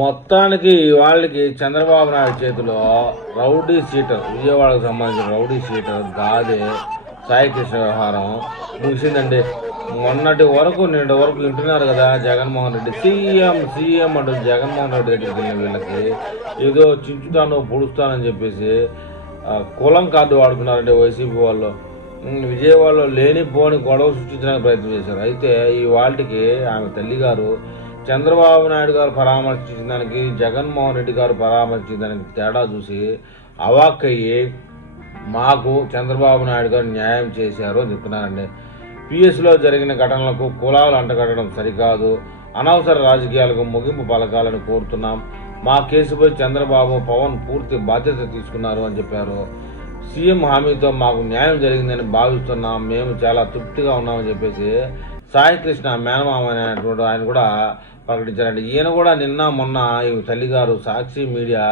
మొత్తానికి వాళ్ళకి చంద్రబాబు నాయుడు చేతిలో రౌడీ షీటర్, విజయవాడకు సంబంధించిన రౌడీ షీటర్ గాదే సాయికృష్ణ వ్యవహారం ముగిసిందండి. మొన్నటి వరకు నిన్నటి వరకు వింటున్నారు కదా, జగన్మోహన్ రెడ్డి సీఎం సీఎం అంటూ జగన్మోహన్ రెడ్డి దగ్గరికి వెళ్ళిన వీళ్ళకి ఏదో చించుతాను పొడుస్తానని చెప్పేసి కులం కార్డు వాడుకున్నారంటే వైసీపీ వాళ్ళు. విజయవాడలో లేనిపోని గొడవ సృష్టించడానికి ప్రయత్నం చేశారు. అయితే ఈ వాళ్ళకి ఆమె తల్లిగారు చంద్రబాబు నాయుడు గారు పరామర్శించిన దానికి జగన్మోహన్ రెడ్డి గారు పరామర్శించిన దానికి తేడా చూసి అవాక్కయ్యి మాకు చంద్రబాబు నాయుడు గారు న్యాయం చేశారు అని చెప్తున్నారండి. పిఎస్లో జరిగిన ఘటనలకు కులాలు అంటగట్టడం సరికాదు, అనవసర రాజకీయాలకు ముగింపు పలకాలని కోరుతున్నాం. మా కేసుపై చంద్రబాబు పవన్ పూర్తి బాధ్యత తీసుకున్నారు అని చెప్పారు. సీఎం హామీతో మాకు న్యాయం జరిగిందని భావిస్తున్నాం, మేము చాలా తృప్తిగా ఉన్నామని చెప్పేసి సాయికృష్ణ మేనమామ అనేటువంటి ఆయన కూడా ప్రకటించారండి. ఈయన కూడా నిన్న మొన్న ఈ తల్లిగారు సాక్షి మీడియా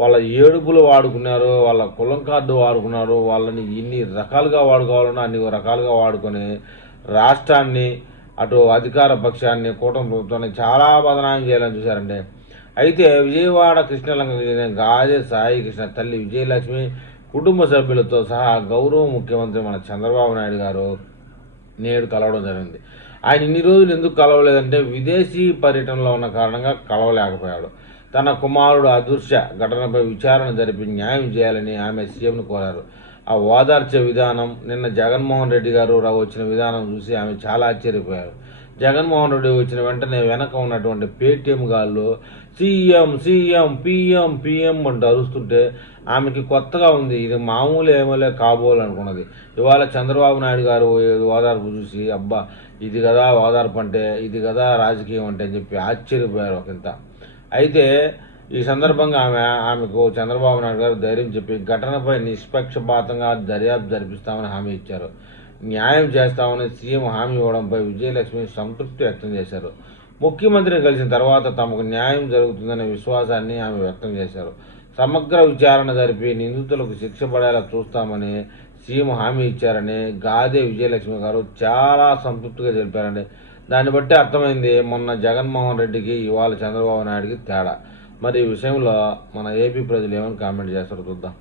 వాళ్ళ ఏడుపులు వాడుకున్నారు, వాళ్ళ కులం కార్డు వాడుకున్నారు, వాళ్ళని ఇన్ని రకాలుగా వాడుకోవాలన్నా అన్ని రకాలుగా వాడుకొని రాష్ట్రాన్ని అటు అధికార పక్షాన్ని కూటమి ప్రభుత్వాన్ని చాలా బదనాయం చేయాలని చూశారండి. అయితే విజయవాడ కృష్ణలంకకు చెందిన గాజే సాయి కృష్ణ తల్లి విజయలక్ష్మి కుటుంబ సభ్యులతో సహా గౌరవ ముఖ్యమంత్రి మన చంద్రబాబు నాయుడు గారు నేడు కలవడం జరిగింది. ఆయన ఇన్ని రోజులు ఎందుకు కలవలేదంటే విదేశీ పర్యటనలో ఉన్న కారణంగా కలవలేకపోయాడు. తన కుమారుడు అదృశ్య ఘటనపై విచారణ జరిపి న్యాయం చేయాలని ఆమె సీఎంను కోరారు. ఆ ఓదార్చే విధానం, నిన్న జగన్మోహన్ రెడ్డి గారు వచ్చిన విధానం చూసి ఆమె చాలా ఆశ్చర్యపోయారు. జగన్మోహన్ రెడ్డి వచ్చిన వెంటనే వెనక ఉన్నటువంటి పేటీఎం గాళ్ళు సీఎం సీఎం పిఎం పిఎం అంటూ అరుస్తుంటే ఆమెకి కొత్తగా ఉంది. ఇది మామూలు ఏమోలే కాబోలనుకున్నది. ఇవాళ చంద్రబాబు నాయుడు గారు ఓదార్పు చూసి అబ్బా ఇది కదా ఓదార్పు అంటే, ఇది కదా రాజకీయం అంటే అని చెప్పి ఆశ్చర్యపోయారు ఒకంత. అయితే ఈ సందర్భంగా ఆమెకు చంద్రబాబు నాయుడు గారు ధైర్యం చెప్పి ఘటనపై నిష్పక్షపాతంగా దర్యాప్తు జరిపిస్తామని హామీ ఇచ్చారు. న్యాయం చేస్తామని సీఎం హామీ ఇవ్వడంపై విజయలక్ష్మి సంతృప్తి వ్యక్తం చేశారు. ముఖ్యమంత్రిని కలిసిన తర్వాత తమకు న్యాయం జరుగుతుందనే విశ్వాసాన్ని ఆమె వ్యక్తం చేశారు. సమగ్ర విచారణ జరిపి నిందితులకు శిక్ష పడేలా చూస్తామని సీఎం హామీ ఇచ్చారని గాదే విజయలక్ష్మి గారు చాలా సంతృప్తిగా తెలిపారండి. దాన్ని బట్టి అర్థమైంది మొన్న జగన్మోహన్ రెడ్డికి ఇవాళ చంద్రబాబు నాయుడికి తేడా. మరి ఈ విషయంలో మన ఏపీ ప్రజలు ఏమని కామెంట్ చేస్తారో చూద్దాం.